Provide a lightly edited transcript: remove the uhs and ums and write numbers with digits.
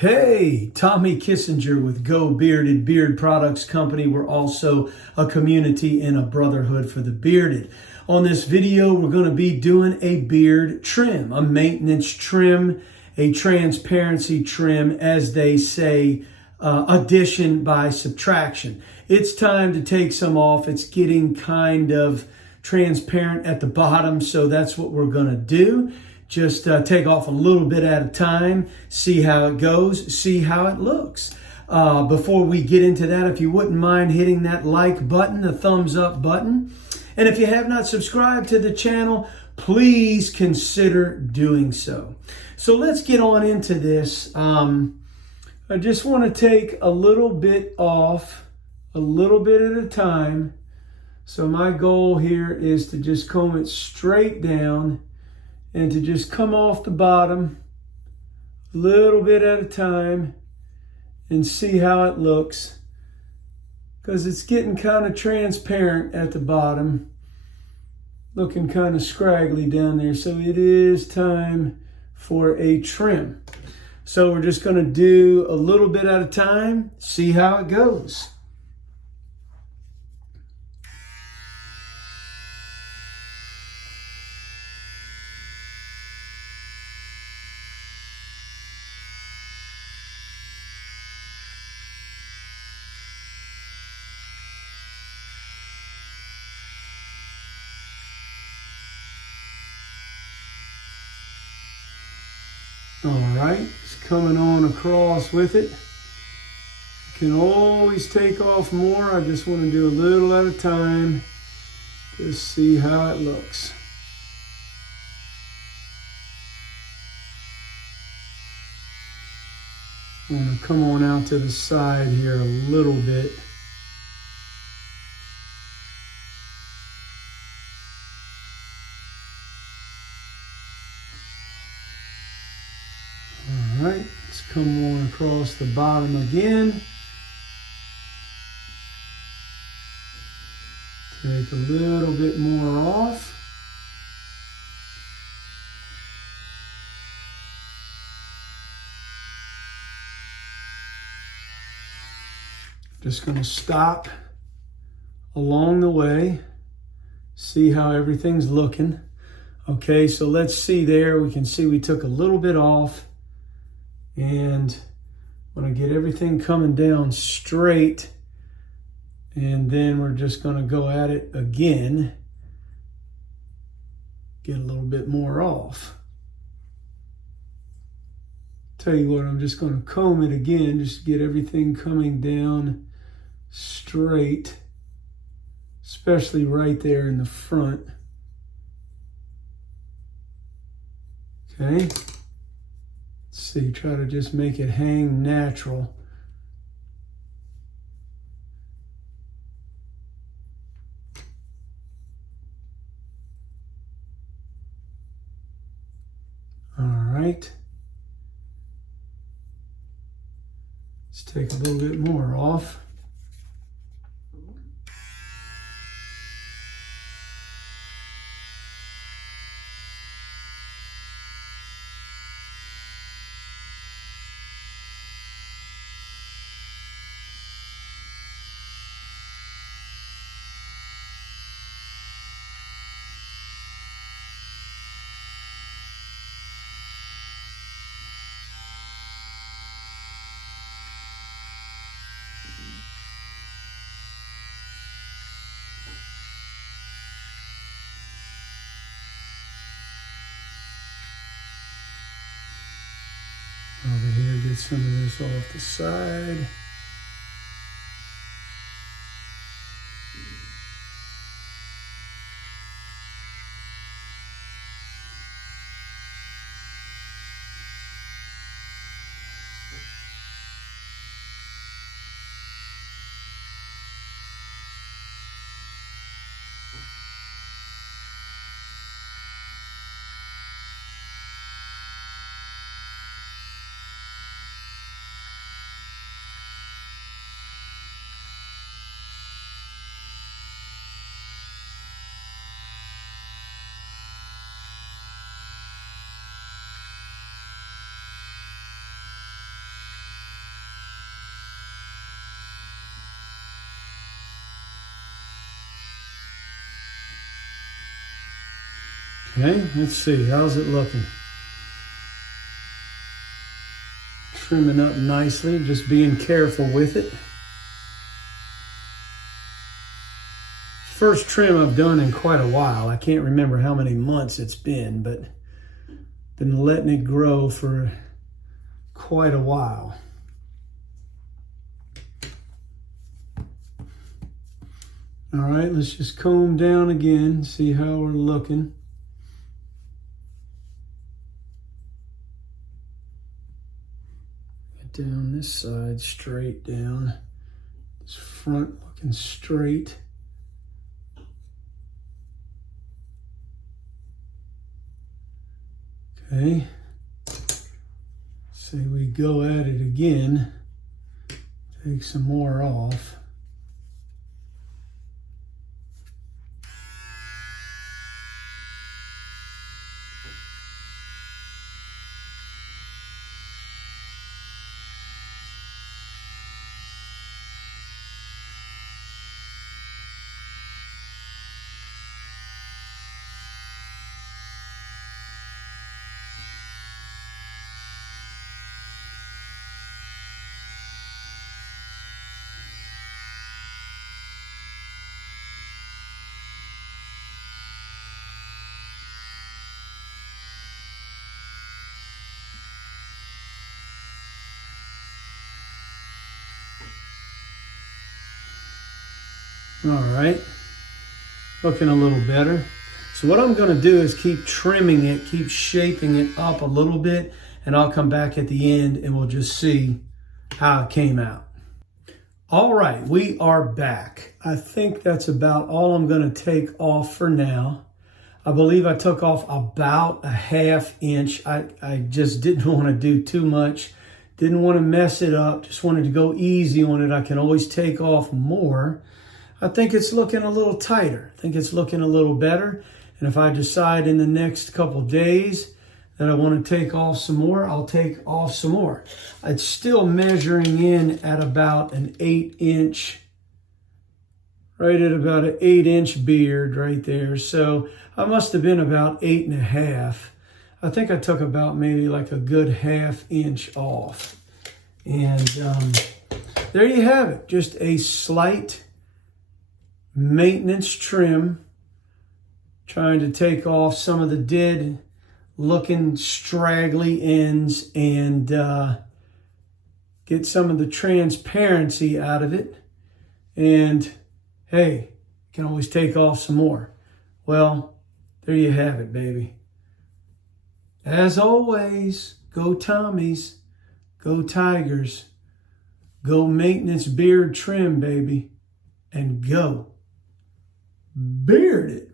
Hey, Tommy Kissinger with Go Bearded Beard Products Company. We're also a community and a brotherhood for the bearded. On this video, we're going to be doing a beard trim, a maintenance trim, a transparency trim, as they say, addition by subtraction. It's time to take some off. It's getting kind of transparent at the bottom, so that's what we're going to do. Just take off a little bit at a time, see how it goes, see how it looks. Before we get into that, if you wouldn't mind hitting that like button, the thumbs up button. And if you have not subscribed to the channel, please consider doing so. So let's get on into this. I just want to take a little bit off, a little bit at a time. So my goal here is to just comb it straight down and to just come off the bottom a little bit at a time and see how it looks, because it's getting kind of transparent at the bottom, looking kind of scraggly down there. So it is time for a trim. So we're just going to do a little bit at a time, see how it goes. All right, it's coming on across with it. You can always take off more. I just want to do a little at a time. Just see how it looks. I'm going to come on out to the side here a little bit. All right, let's come on across the bottom again. Take a little bit more off. Just going to stop along the way, see how everything's looking. Okay, so let's see there. We can see we took a little bit off. And I'm going to get everything coming down straight. And then we're just going to go at it again. Get a little bit more off. Tell you what, I'm just going to comb it again, just get everything coming down straight, especially right there in the front. Okay. See, try to just make it hang natural. All right. Let's take a little bit more off. Over here, get some of this off the side. Okay, let's see, how's it looking? Trimming up nicely, just being careful with it. First trim I've done in quite a while. I can't remember how many months it's been, but been letting it grow for quite a while. All right, let's just comb down again, see how we're looking. Get down this side, straight down. This front looking straight. Okay, say we go at it again, take some more off. All right, looking a little better. So what I'm going to do is keep trimming it, keep shaping it up a little bit, and I'll come back at the end and we'll just see how it came out. All right, we are back. I think that's about all I'm going to take off for now. I believe I took off about a 1/2 inch. I just didn't want to do too much. Didn't want to mess it up. Just wanted to go easy on it. I can always take off more. I think it's looking a little tighter. I think it's looking a little better. And if I decide in the next couple days that I want to take off some more, I'll take off some more. It's still measuring in at about an 8-inch, right at about an 8-inch beard right there. So I must have been about 8.5. I think I took about maybe like a good 1/2 inch off. And there you have it. Just a slight maintenance trim, trying to take off some of the dead looking straggly ends and get some of the transparency out of it. And hey, you can always take off some more. Well, there you have it, baby. As always, go Tommies, go Tigers, go maintenance beard trim, baby, and go bearded.